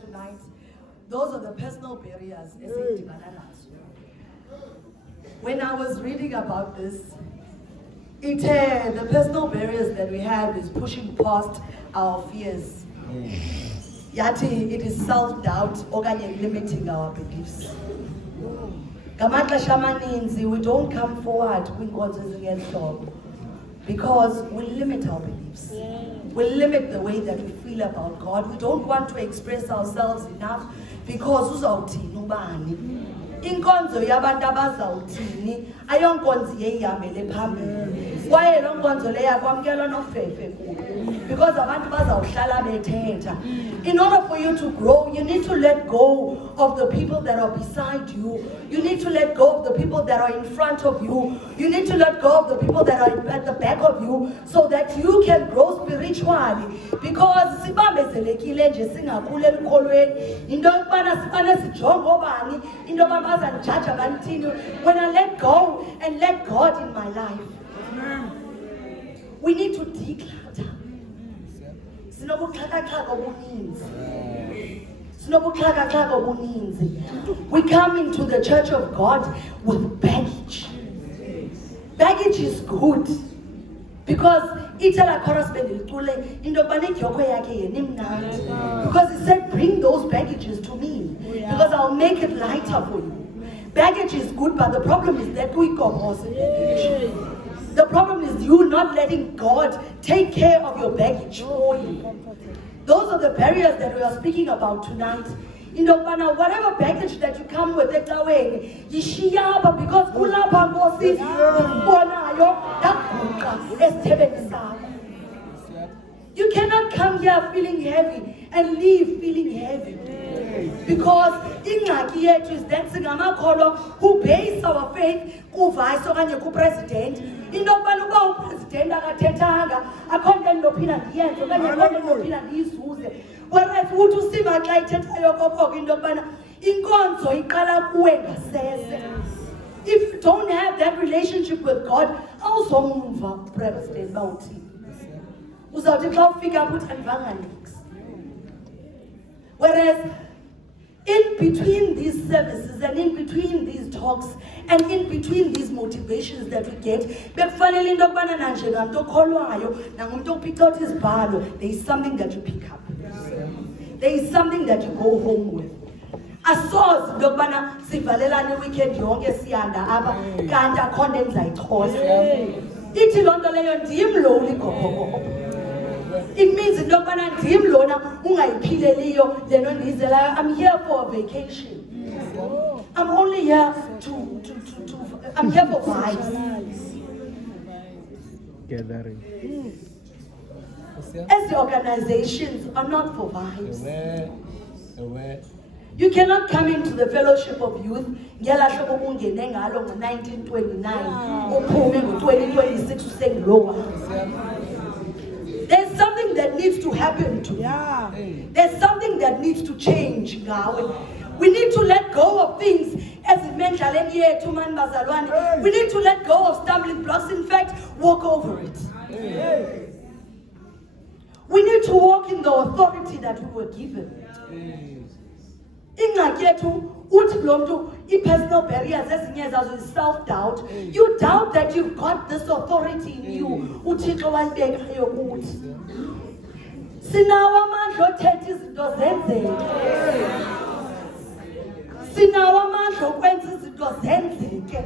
tonight, those are the personal barriers. When I was reading about this, the personal barriers that we have is pushing past our fears. Yati, it is self-doubt, limiting our beliefs. We don't come forward because we limit our beliefs. We limit the way that we feel about God. We don't want to express ourselves enough because uzawuthini ubani. Inkonzo yabantu abazawuthini ayonkonzo yeyihambele phambili. Kwaye lo nkonzo le yakwamkelwa nofefe kuyo because abantu bazawuhlala bethetha. In order for you to grow, you need to let go of the people that are beside you. You need to let go of the people that are in front of you. You need to let go of the people that are at the back of you so that you can grow spiritually. Because sibambezelekile nje singakhule emkholweni into yokubana sifane sijonge obani into yokuba bazandijaja banithini. When I let go and let God in my life, we need to declutter. We come into the church of God with baggage. Baggage is good because because he said bring those baggages to me because I'll make it lighter for you. Baggage is good, but the problem is that we compose baggage. The problem is you not letting God take care of your baggage for you. Those are the barriers that we are speaking about tonight. Whatever baggage that you come with, because you cannot come here feeling heavy and leave feeling heavy. Because ingxaki yethu is that singamakholwa who base our faith ku-vice okanye ku-president. Into yokubana uba upresident akathethanga akho nto endinophinda ndiyenze okanye akho nto endinophinda ndiyizuze. Whereas uthi usiva xa ithethayo kokoko into yokubana inkonzo iqala kuwe ngasese. If you don't have that relationship with God, awuzomva upresident uba uthini. Uzawuthi xa ufika apho uthi andivanga nix. Whereas in between these services and in between these talks and in between these motivations that we get, there is something that you pick up. There is something that you go home with. I saw the sivalelane weekend yonke siyanda apha kanti akhona endizayixhosa. Ithi loo nto leyo ndim lo uligogo. It means I'm here for a vacation. I'm only here I'm here for vibes. Gathering. As the organizations are not for vibes. You cannot come into the fellowship of youth ngela hlobo ungene ngalo ngo-1929 uphume ngo-2026 usengilowa. There's something that needs to happen to you. There's something that needs to change. We need to let go of things as it meant we need to let go of stumbling blocks. In fact, walk over it. We need to walk in the authority that we were given. Personal barriers is self-doubt. You doubt that you've got this authority in you. Sinawa amandla othetha izinto zenzeke. Sinawa amandla okwenza izinto zenzeke.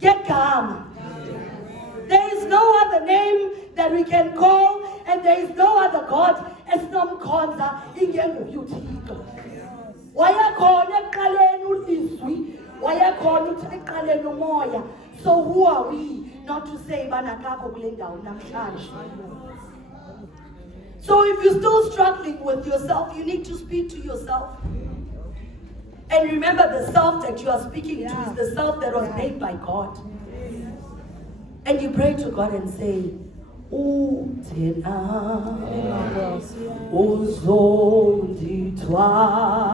Ngegama. There is no other name that we can call, and there is no other God esinomkhonza ingenguye uThixo. Wayakhona ekuqaleni ulizwi, wayakhona uthi ekuqaleni umoya. So who are we not to say banakakho kule ndawo namhlanje? So if you're still struggling with yourself, you need to speak to yourself. And remember, the self that you are speaking to is the self that was made by God. And you pray to God and say, Uthena uzondithwala.